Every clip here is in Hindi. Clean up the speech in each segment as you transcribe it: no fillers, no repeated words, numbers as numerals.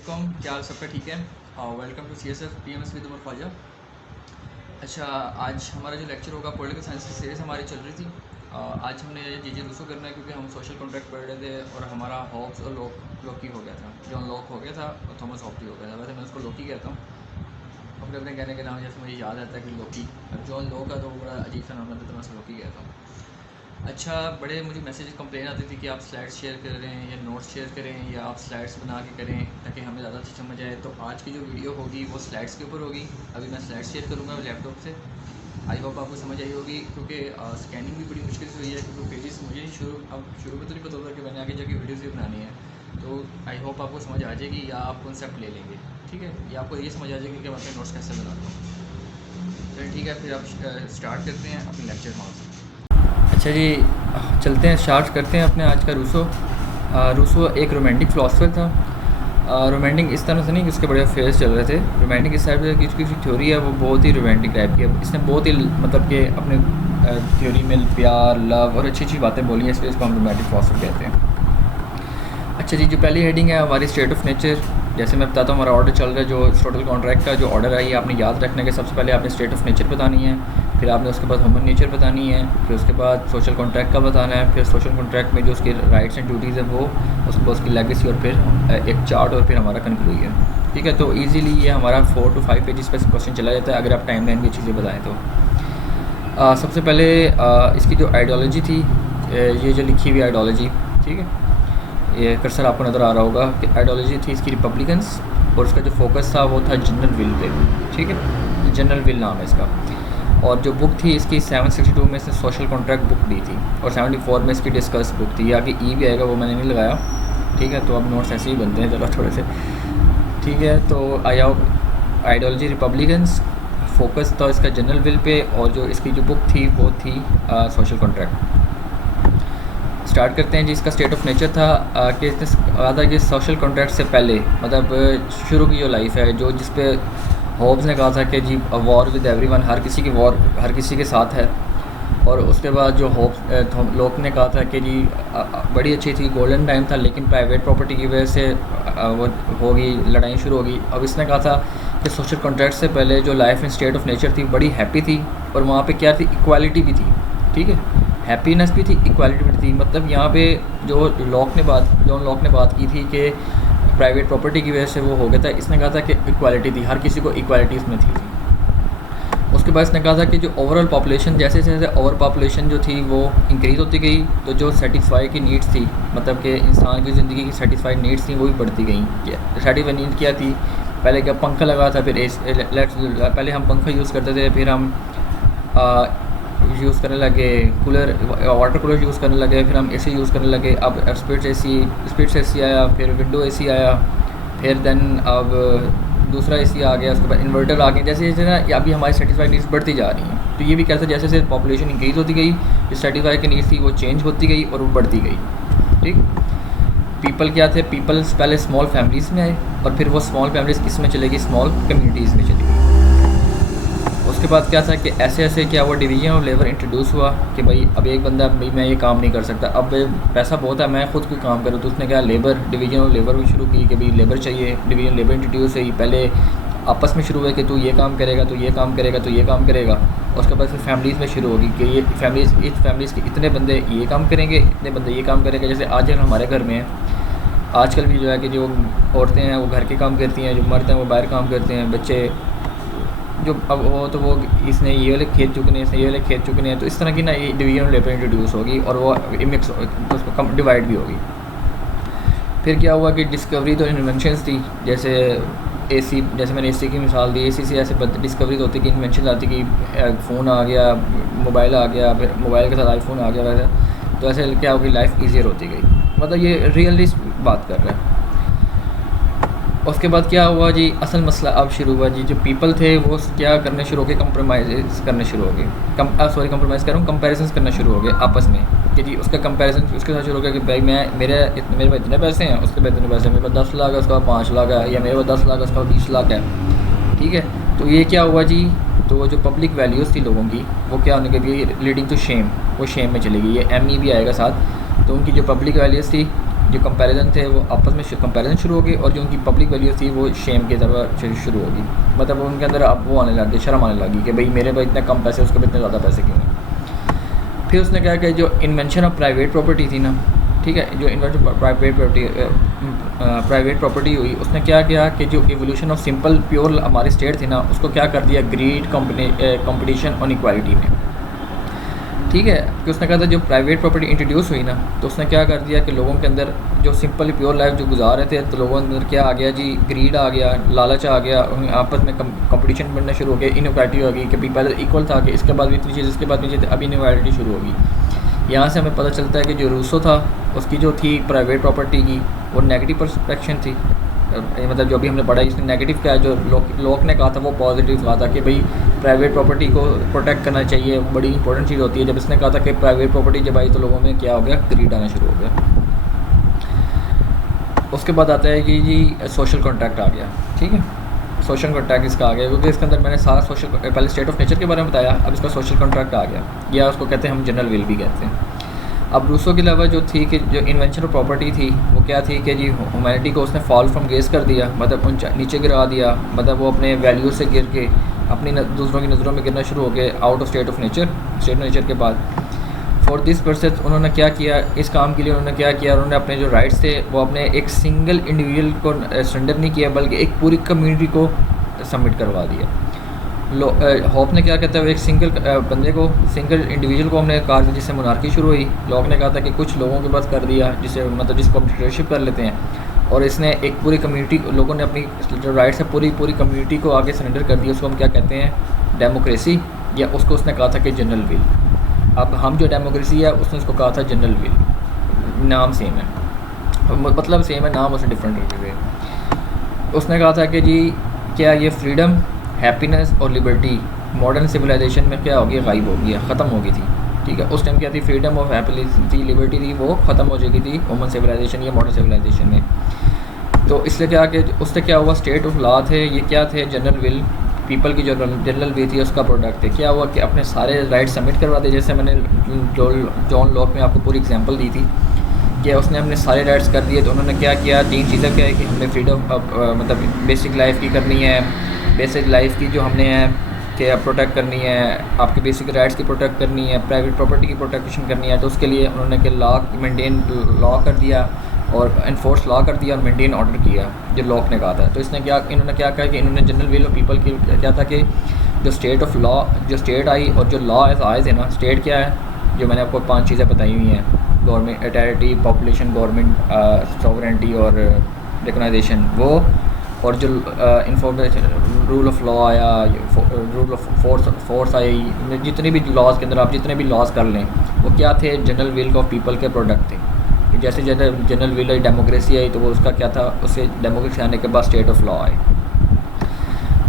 अस्सलाम क्या हाल सबका ठीक है। Welcome to CSF PMS with Umar Khwaja. अच्छा, आज हमारा जो लेक्चर होगा पॉलिटिकल साइंस की सीरीज़ हमारी चल रही थी। आज हमने जी रूसो करना है क्योंकि हम सोशल कॉन्ट्रैक्ट पढ़ रहे थे और हमारा हॉब्स और लॉकी हो गया था। जॉन लॉक हो गया था और थॉमस हॉब्स हो गया था। वैसे मैं उसको लॉकी कहता हूँ, अपने अपने कहने के नाम, जैसे मुझे याद आता है कि लॉकी। अब जॉन लॉक का तो बड़ा अजीब सा नाम आता है, तो मैं उसको लॉकी कहता हूँ। अच्छा, बड़े मुझे मैसेज कंप्लेन आती थी कि आप स्लाइड्स शेयर कर रहे हैं या नोट्स शेयर करें या आप स्लाइड्स बना के करें ताकि हमें ज़्यादा अच्छी समझ आए। तो आज की जो वीडियो होगी वो स्लाइड्स के ऊपर होगी। अभी मैं स्लाइड्स शेयर करूँगा लैपटॉप से। आई होप आपको समझ आई होगी, क्योंकि स्कैनिंग भी बड़ी मुश्किल से हुई है, क्योंकि पेजेस मुझे नहीं शुरू में तो नहीं पता होता कि मैंने आगे जाके वीडियोज़ भी बनानी है। तो आई होप आपको समझ आ जाएगी या आप कॉन्सेप्ट ले लेंगे, ठीक है, या आपको ये समझ आ जाएगी कि मैं अपने नोट्स कैसे बनाता हूँ। चलिए ठीक है, फिर आप स्टार्ट करते हैं अपनी लेक्चर वहाँ से। अच्छा जी, चलते हैं, स्टार्ट करते हैं अपने आज का रूसो। रूसो एक रोमांटिक फ़िलासफ़र था। रोमांटिक इस तरह से नहीं कि उसके बड़े अफेयर्स चल रहे थे। रोमांटिक इस टाइप से कि उसकी थ्योरी है वो बहुत ही रोमांटिक टाइप की है। इसने बहुत ही मतलब कि अपने थ्योरी में प्यार, लव और अच्छी अच्छी बातें बोली हैं, इसलिए इसको हम रोमांटिक फ़िलासफ़र कहते हैं। अच्छा जी, जो पहली हेडिंग है हमारी स्टेट ऑफ नेचर। जैसे मैं बताता हूँ, हमारा ऑर्डर चल रहा है, जो टोटल कॉन्ट्रैक्ट का जो ऑर्डर है ये आपने याद रखने के, सबसे पहले आपने स्टेट ऑफ नेचर बतानी है, फिर आपने उसके बाद ह्यूमन नेचर बतानी है, फिर उसके बाद सोशल कॉन्ट्रैक्ट का बताना है, फिर सोशल कॉन्ट्रैक्ट में जो उसकी राइट्स एंड ड्यूटीज़ है वो, उसके बाद उसकी लेगेसी, और फिर एक चार्ट, और फिर हमारा कंक्लूजन। ठीक है, तो इजीली ये हमारा 4 to 5 पेजेस पे क्वेश्चन चला जाता है अगर आप टाइम लाइन की चीज़ें बताएँ तो। सबसे पहले इसकी जो आइडियोलॉजी थी, ये जो लिखी हुई आइडियोलॉजी, ठीक है, ये कर्सर आपको नज़र आ रहा होगा कि आइडियोलॉजी थी इसकी रिपब्लिकन्स, और उसका जो फोकस था वो था जनरल विल पे। ठीक है, जनरल विल नाम है इसका। और जो बुक थी इसकी 762 में इसने सोशल कॉन्ट्रैक्ट बुक दी थी, और 74 में इसकी डिस्कस बुक थी। आगे ई भी आएगा, वो मैंने नहीं लगाया। ठीक है, तो अब नोट्स ऐसे ही बनते हैं, चलो थोड़े से। ठीक है, तो आइडियोलॉजी रिपब्लिकन्स, फोकस था इसका जनरल विल पे, और जो इसकी जो बुक थी वो थी सोशल कॉन्ट्रैक्ट। स्टार्ट करते हैं जी। इसका स्टेट ऑफ नेचर था कि इसने कहा था कि सोशल कॉन्ट्रैक्ट से पहले, मतलब शुरू की जो लाइफ है, जो जिस पे होब्स ने कहा था कि जी वॉर विद एवरीवन, हर किसी की वॉर हर किसी के साथ है। और उसके बाद जो होब्स लोग ने कहा था कि जी बड़ी अच्छी थी, गोल्डन टाइम था, लेकिन प्राइवेट प्रॉपर्टी की वजह से वो होगी, लड़ाई शुरू होगी। अब इसने कहा था कि सोशल कॉन्ट्रैक्ट से पहले जो life in state of nature थी बड़ी हैप्पी थी, और वहाँ पे क्या थी, इक्वालिटी भी थी। ठीक है, हैप्पीनेस भी थी, इक्वालिटी भी थी। मतलब यहाँ पे जो जॉन लॉक ने बात की थी कि प्राइवेट प्रॉपर्टी की वजह से वो हो गया था, इसने कहा था कि इक्वालिटी थी, हर किसी को इक्वालिटी इसमें थी। उसके बाद इसने कहा था कि जो ओवरऑल पॉपुलेशन, जैसे जैसे ओवर पॉपुलेशन जो थी वो इंक्रीज़ होती गई, तो जो सेटिस्फाई की नीड्स थी, मतलब कि इंसान की ज़िंदगी की सेटिस्फाइड नीड्स थी, वो भी बढ़ती गई। सेटिस्फाइड नीड क्या थी, पहले क्या पंखा लगा था, फिर पहले हम पंखा यूज़ करते थे, फिर हम यूज़ करने लगे कूलर, वाटर कूलर यूज़ करने लगे, फिर हम एसी यूज़ करने लगे। अब स्प्लिट्स एसी आया, फिर विंडो एसी आया, फिर देन अब दूसरा एसी आ गया, उसके बाद इन्वर्टर आ गया। जैसे जैसे ना अभी हमारी सेटिस्फाइड नीड्स बढ़ती जा रही हैं, तो ये भी कैसे, जैसे जैसे पॉपुलेशन इंक्रीज़ होती गई, जो सेटिस्फाई की नीड्स थी वो चेंज होती गई और वो बढ़ती गई। ठीक, पीपल क्या थे, पीपल्स पहले स्मॉल फैमिलीज़ में आए, और फिर वो स्मॉल फैमिलीज़ किस में चले गई, स्मॉल कम्युनिटीज़ में चली गई। उसके बाद क्या था कि ऐसे ऐसे क्या वो डिवीजन ऑफ लेबर इंट्रोड्यूस हुआ कि भाई अब एक बंदा, भाई मैं ये काम नहीं कर सकता, अब पैसा बहुत है, मैं खुद कोई काम करूँ। तो उसने क्या, लेबर, डिवीजन ऑफ लेबर भी शुरू की कि भाई लेबर चाहिए, डिवीजन लेबर इंट्रोड्यूस हुई। पहले आपस में शुरू हुए कि तू ये काम करेगा, तो ये काम करेगा, तो ये काम करेगा। उसके बाद फिर फैमिलीज़ में शुरू होगी कि ये फैमिलीज़ के इतने बंदे ये काम करेंगे, इतने बंदे ये काम करेंगे। जैसे आज हमारे घर में है, आजकल भी जो है कि जो औरतें हैं वो घर के काम करती हैं, जो मर्द हैं वो बाहर काम करते हैं, बच्चे जो अब वो इसने ये वाले खेत चुकने, इसने ये वाले खेत चुकने हैं। तो इस तरह की ना ये डिवीजन लेबर इंट्रोड्यूस होगी, और वो मिक्स उसको कम डिवाइड भी होगी। फिर क्या हुआ कि डिस्कवरी तो इन्वेंशंस थी, जैसे एसी, जैसे मैंने एसी की मिसाल दी, एसी से ऐसे डिस्कवरी होती कि इन्वेंशन आती कि फ़ोन आ गया, मोबाइल आ गया, फिर मोबाइल के साथ आईफोन आ गया वैसे। तो ऐसे क्या होगी, लाइफ ईजियर होती गई। मतलब ये रियलिस्ट बात कर रहा है। उसके बाद क्या हुआ जी, असल मसला अब शुरू हुआ जी। जो पीपल थे वो क्या करने शुरू हो गए, कंप्रोमाइज़ करने शुरू हो गए, कंप्रोमाइज़ कर रहा हूँ, कंपेरिजन करना शुरू हो गए आपस में कि जी उसका कंपैरिजन उसके साथ शुरू हो गया कि भाई मेरे पास इतने पैसे हैं, उसके पास इतने पैसे हैं, मेरे पास 10 लाख है, उसका 5 लाख है, या मेरे पास 10 लाख है, उसका 20 लाख है। ठीक है, तो ये क्या हुआ जी, तो जो पब्लिक वैल्यूज़ थी लोगों की वो क्या होने लगी, लीडिंग टू शेम, वो शेम में चली गई। ये एम ई भी आएगा साथ। तो उनकी जो पब्लिक वैल्यूज़ थी जो कंपैरिजन थे वो आपस में कंपैरिजन शुरू हो गई, और जो उनकी पब्लिक वैल्यू थी वो शेम की तरफ शुरू होगी। मतलब उनके अंदर अब वो आने लगी, शर्म आने लगी कि भाई मेरे पास इतने कम पैसे, उसके पास इतने ज़्यादा पैसे क्यों हैं। फिर उसने कहा कि जो इन्वेंशन ऑफ प्राइवेट प्रॉपर्टी थी ना, ठीक है, जो इन्वेंशन प्राइवेट प्रॉपर्टी हुई, उसने क्या किया कि जो एवोल्यूशन ऑफ सिंपल प्योर हमारी स्टेट थी ना, उसको क्या कर दिया, ग्रीड कंपटीशन ऑन इक्वालिटी में। ठीक है, कि उसने कहा था जो प्राइवेट प्रॉपर्टी इंट्रोड्यूस हुई ना, तो उसने क्या कर दिया कि लोगों के अंदर जो सिंपल प्योर लाइफ जो गुजार रहे थे, तो लोगों के अंदर क्या आ गया जी, ग्रीड आ गया, लालच आ गया, आपस में कंपटीशन बनना शुरू हो गया, इनइक्वालिटी हो गई कि पहले इक्वल था कि इसके बाद भी इतनी चीज़, इसके बाद भी चीज़, अभी इनइक्वालिटी शुरू होगी। यहाँ से हमें पता चलता है कि जो रूसो था उसकी जो थी प्राइवेट प्रॉपर्टी की वो नेगेटिव परस्पेक्शन थी। मतलब जो भी हमने पढ़ा इसने नेगेटिव क्या है, जो लोग ने कहा था वो पॉजिटिव कहा था कि भाई प्राइवेट प्रॉपर्टी को प्रोटेक्ट करना चाहिए, बड़ी इंपॉर्टेंट चीज़ होती है। जब इसने कहा था कि प्राइवेट प्रॉपर्टी जब आई तो लोगों में क्या हो गया, ग्रीड आना शुरू हो गया। उसके बाद आता है कि जी सोशल कॉन्ट्रैक्ट आ गया। ठीक है, सोशल कॉन्ट्रैक्ट इसका आ गया क्योंकि इसके अंदर मैंने सारा सोशल, पहले स्टेट ऑफ नेचर के बारे में बताया, अब इसका सोशल कॉन्ट्रैक्ट आ गया, या उसको कहते हैं हम जनरल विल भी कहते हैं। अब रूसो के अलावा जो थी कि जो इन्वेंशन ऑफ प्रॉपर्टी थी वो क्या थी कि जी ह्यूमैनिटी को उसने फॉल फ्रॉम ग्रेस कर दिया, मतलब नीचे गिरा दिया, मतलब वो अपने वैल्यू से गिर के अपनी दूसरों की नज़रों में गिरना शुरू हो गए, out of state of nature के बाद। फॉर दिस पर्पस उन्होंने क्या किया, इस काम के लिए उन्होंने क्या किया, उन्होंने अपने जो राइट्स थे वो अपने एक सिंगल इंडिविजुअल को सरेंडर नहीं किया, बल्कि एक पूरी कम्युनिटी को सबमिट करवा दिया। होप ने क्या कहता है, एक सिंगल बंदे को, सिंगल इंडिविजुअल को हमने कहा था, जिससे मोनार्की शुरू हुई। लोग ने कहा था कि कुछ लोगों के पास कर दिया, जिससे मतलब जिसको डिक्टेटरशिप कर लेते हैं, और इसने एक पूरी कम्युनिटी, लोगों ने अपनी जो राइट्स है पूरी कम्युनिटी को आगे सरेंडर कर दिया। उसको हम क्या कहते हैं, डेमोक्रेसी, या उसको उसने कहा था कि जनरल विल। अब हम जो डेमोक्रेसी है उसने उसको कहा था जनरल विल, नाम सेम है, मतलब सेम है, नाम उसने डिफरेंट रखे हुए। उसने कहा था कि जी क्या ये फ्रीडम, हैप्पीनेस और लिबर्टी मॉडर्न सिविलाइजेशन में क्या हो गया, गायब हो गया, ख़त्म हो गई थी। ठीक है, उस टाइम क्या थी, फ्रीडम और हैप्पीनेस थी, लिबर्टी थी, वो ख़त्म हो जाएगी थी ह्यूमन सिविलाइजेशन या मॉडर्न सिविलाइजेशन में। तो इसलिए क्या कि उससे क्या हुआ, स्टेट ऑफ लॉ थे, ये क्या थे, जनरल विल, पीपल की जो जनरल विल थी उसका प्रोडक्ट थे। क्या हुआ कि अपने सारे राइट्स सबमिट करवा दिए, जैसे मैंने जॉन लॉक में आपको पूरी एग्जांपल दी थी कि उसने अपने सारे राइट्स कर दिए। तो उन्होंने क्या किया, 3 चीज़ें क्या है कि हमने फ्रीडम मतलब बेसिक लाइफ की करनी है, बेसिक लाइफ की जो हमने है कि प्रोटेक्ट करनी है, आपके बेसिक राइट्स की प्रोटेक्ट करनी है, प्राइवेट प्रॉपर्टी की प्रोटेक्शन करनी है। तो उसके लिए उन्होंने कि लॉ मेंटेन लॉ कर दिया और इन्फोर्स लॉ कर दिया और मेंटेन ऑर्डर किया, जो लॉक ने कहा था। तो इसने क्या, इन्होंने क्या कहा कि इन्होंने जनरल विल ऑफ पीपल की क्या था कि जो स्टेट ऑफ लॉ, जो स्टेट आई और जो लॉ आए थे ना, स्टेट क्या है, जो मैंने आपको 5 चीज़ें बताई हुई हैं, government authority, population, government, sovereignty और रिकॉग्नाइजेशन, वो, और जो इंफॉर्मेशन, रूल ऑफ लॉ आया, रूल ऑफ फोर्स आई, जितने भी लॉज के अंदर आप जितने भी लॉज कर लें वो क्या थे, जनरल विल ऑफ पीपल के प्रोडक्ट थे। जैसे जनरल विल आई, डेमोक्रेसी आई, तो वो उसका क्या था, उससे डेमोक्रेसी आने के बाद स्टेट ऑफ लॉ आए।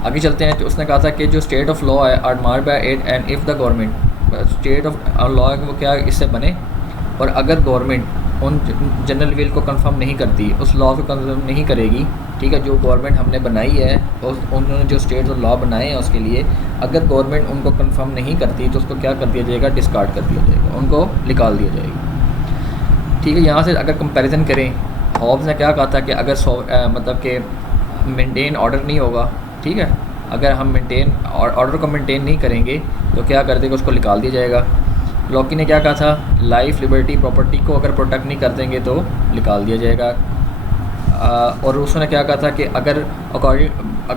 आगे चलते हैं। तो उसने कहा था कि जो स्टेट ऑफ लॉ है are marked by it, and if the government, state of law वो क्या इससे बने, और अगर गवर्नमेंट उन जनरल विल को कंफर्म नहीं करती, उस लॉ को कंफर्म नहीं करेगी, ठीक है, जो गवर्नमेंट हमने बनाई है और उन्होंने जो स्टेट और लॉ बनाए हैं उसके लिए, अगर गवर्नमेंट उनको कंफर्म नहीं करती तो उसको क्या कर दिया जाएगा, डिस्कार्ड कर दिया जाएगा, उनको निकाल दिया जाएगा। ठीक है, यहाँ से अगर कंपैरिजन करें, हॉब्स ने क्या कहा था कि अगर मतलब कि मेंटेन ऑर्डर नहीं होगा, ठीक है, अगर हम मेंटेन ऑर्डर को मेंटेन नहीं करेंगे तो क्या कर देगा, उसको निकाल दिया जाएगा। लॉकी ने क्या कहा था, लाइफ, लिबर्टी, प्रॉपर्टी को अगर प्रोटेक्ट नहीं कर देंगे तो निकाल दिया जाएगा। और रूसो ने क्या कहा था कि अगर अकॉर्डिंग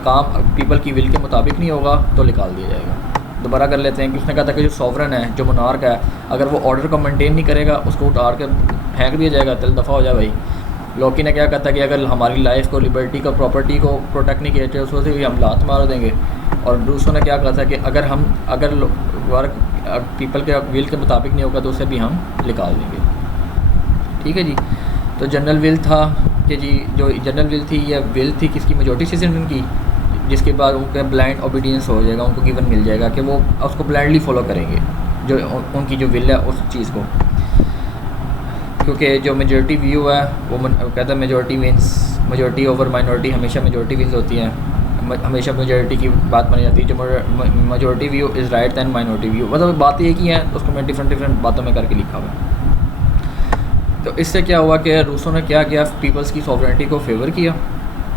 काम पीपल की विल के मुताबिक नहीं होगा तो निकाल दिया जाएगा। दोबारा कर लेते हैं कि उसने कहा था कि जो सॉवरन है, जो मोनार्क है, अगर वो ऑर्डर को मेंटेन नहीं करेगा उसको उतार के फेंक दिया जाएगा, दिल दफ़ा हो जाए भाई। लॉकी ने क्या कहा था कि अगर हमारी लाइफ को, लिबर्टी को, प्रॉपर्टी को प्रोटेक्ट नहीं किया तो उसको भी हम लात मार देंगे। और रूसो ने क्या कहा था कि अगर वर्क पीपल के विल के मुताबिक नहीं होगा तो उसे भी हम निकाल देंगे। ठीक है जी, तो जनरल विल था कि जी जो जनरल विल थी, यह विल थी किसकी, मेजॉरिटी सिटीजन की, जिसके बाद उनका ब्लाइंड ओबीडियंस हो जाएगा, उनको गिवन मिल जाएगा कि वो उसको ब्लाइंडली फॉलो करेंगे, जो उनकी जो विल है उस चीज़ को। क्योंकि जो मेजॉरिटी व्यू है वो कहता है majority means majority over minority, हमेशा मेजॉरिटी विल्स होती हैं, हमेशा मेजॉरिटी की बात मानी जाती है। जो majority view is right than minority view, मतलब बात एक ही है, उसको मैं डिफरेंट बातों में करके लिखा हुआ है। तो इससे क्या हुआ कि रूसों ने क्या किया, पीपल्स की सॉवरेनिटी को फेवर किया,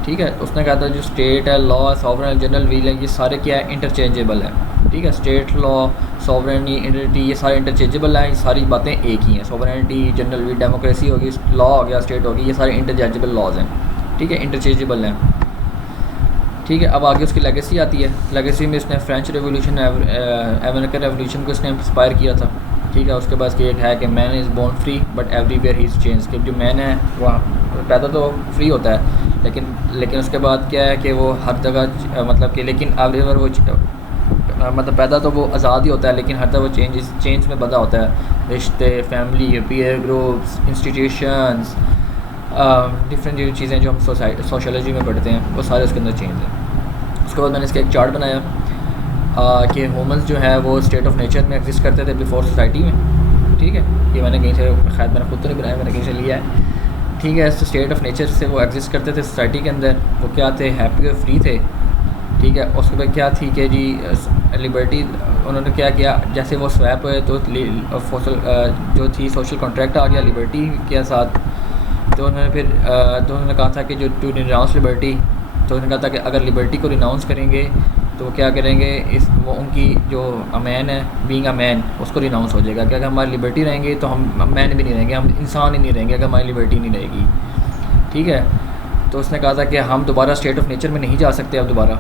ठीक है। उसने कहा था जो स्टेट है, लॉ, सॉवरेन, जनरल व्हील है, ये सारे क्या है, इंटरचेंजेबल है, ठीक है। स्टेट लॉ, सॉवरेनिटी, इंटरटी, ये सारे इंटरचेंजेबल हैं, ये सारी बातें एक ही हैं। सॉवरेनिटी, जनरल व्हील, डेमोक्रेसी होगी, लॉ हो गया, स्टेट होगी, ये सारे इंटरचेंजेबल लॉज हैं, ठीक है, इंटरचेंजेबल हैं, ठीक है। अब आगे उसकी लेगेसी आती है। लेगेसी में इसने फ्रेंच रेवोल्यूशन, अमेरिकन रेवोल्यूशन को इसने इंस्पायर किया था, ठीक है। उसके बाद एक है कि man is born free but everywhere he is change, कि जो मैन है वह पैदा तो फ्री होता है, लेकिन उसके बाद क्या है कि वो हर जगह मतलब कि, लेकिन एवरीवेयर वो मतलब पैदा तो वो आज़ाद ही होता है, लेकिन हर जगह वो चेंज में बदा होता है। रिश्ते, family, peer groups, institutions, different जो चीज़ें जो हम सोशोलॉजी में पढ़ते हैं वो सारे उसके अंदर चेंज हैं। उसके बाद मैंने इसका एक चार्ट बनाया कि ह्यूमंस जो है वो स्टेट ऑफ नेचर में एग्जिस्ट करते थे बिफोर सोसाइटी में, ठीक है। ये मैंने कहीं से, खैर मैंने खुद तो नहीं बनाया, मैंने कहीं से लिया है, ठीक है। स्टेट ऑफ नेचर से वो एग्जिस्ट करते थे सोसाइटी के अंदर। वो क्या थे, हैप्पी और फ्री थे, ठीक है। उसके बाद क्या थी कि जी लिबर्टी, उन्होंने क्या किया, जैसे वो स्वैप हुए तो जो थी सोशल कॉन्ट्रैक्ट आ गया लिबर्टी के साथ। तो उन्होंने कहा था कि जो टू रिनाउंस लिबर्टी, तो उन्होंने कहा था कि अगर लिबर्टी को रिनाउंस करेंगे तो वो क्या करेंगे, वो उनकी जो अमैन है, बीइंग अ मैन, उसको रिनाउंस हो जाएगा कि अगर हमारी लिबर्टी रहेंगे तो हम मैन भी नहीं रहेंगे, हम इंसान ही नहीं रहेंगे अगर हमारी लिबर्टी नहीं रहेगी, ठीक है। तो उसने कहा था कि हम दोबारा स्टेट ऑफ नेचर में नहीं जा सकते अब दोबारा,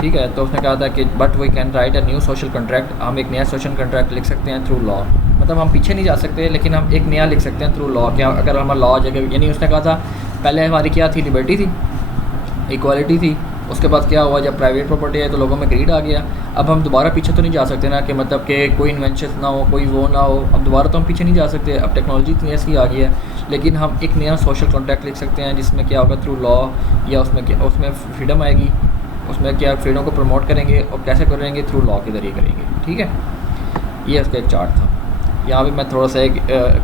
ठीक है। तो उसने कहा था कि but we can write a new social contract, हम एक नया सोशल कॉन्ट्रैक्ट लिख सकते हैं थ्रू लॉ। मतलब हम पीछे नहीं जा सकते, लेकिन हम एक नया लिख सकते हैं थ्रू लॉ। क्या अगर हमारा लॉ जगह, यानी उसने कहा था पहले हमारी क्या थी, लिबर्टी थी, इक्वालिटी थी। उसके बाद क्या हुआ, जब प्राइवेट प्रॉपर्टी है तो लोगों में ग्रीड आ गया। अब हम दोबारा पीछे तो नहीं जा सकते ना, कि मतलब कि कोई इन्वेंशन ना हो, कोई वो ना हो, अब दोबारा तो हम पीछे नहीं जा सकते, अब टेक्नोलॉजी इतनी ऐसी आ गई है। लेकिन हम एक नया सोशल कॉन्ट्रैक्ट लिख सकते हैं जिसमें क्या होगा, थ्रू लॉ, या उसमें फ्रीडम आएगी, उसमें क्या फ्रीडम को प्रमोट करेंगे, और कैसे करेंगे, थ्रू लॉ के ज़रिए करेंगे, ठीक है। ये उसका एक चार्ट था। यहाँ पे मैं थोड़ा सा एक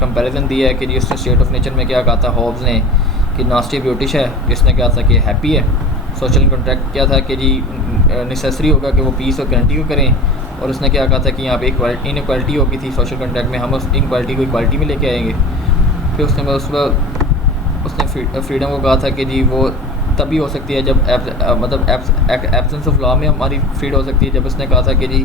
कंपैरिजन दिया है कि जी उसने स्टेट ऑफ नेचर में क्या कहा था हॉब्स ने, कि नास्टी ब्रिटिश है, जिसने कहा था कि हैप्पी है। सोशल कॉन्ट्रैक्ट क्या था कि जी नेसेसरी होगा कि वो पीस और कंटिन्यू करें, और उसने क्या कहा था कि यहाँ पे इनक्वालिटी होगी थी सोशल कॉन्ट्रैक्ट में, हम उस इनक्वालिटी को इक्वालिटी में लेके आएंगे। फिर उसने फ्रीडम को कहा था कि जी वो तभी हो सकती है जब एब्सेंस ऑफ लॉ में हमारी फ्रीडम हो सकती है। जब उसने कहा था कि जी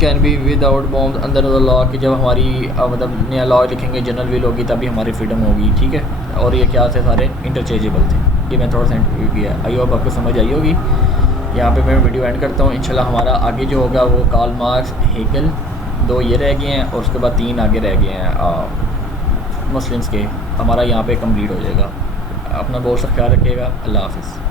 can be without bomb under the law, कि जब हमारी मतलब नया लॉ लिखेंगे, जनरल विल होगी, तभी हमारी फ्रीडम होगी, ठीक है। और ये क्या थे, सारे इंटरचेंजेबल थे। ये मैं थोड़ा साइंटिफिक किया, आई होप आपको समझ आई होगी। यहाँ पे मैं वीडियो एंड करता हूँ। इंशाल्लाह हमारा आगे जो होगा वो कार्ल मार्क्स, हेगल, 2 ये रह गए हैं, और उसके बाद 3 आगे रह गए हैं मुस्लिम्स के। हमारा यहाँ पे कंप्लीट हो जाएगा। अपना बहुत सा ख्याल रखिएगा। अल्लाह हाफ़िज़।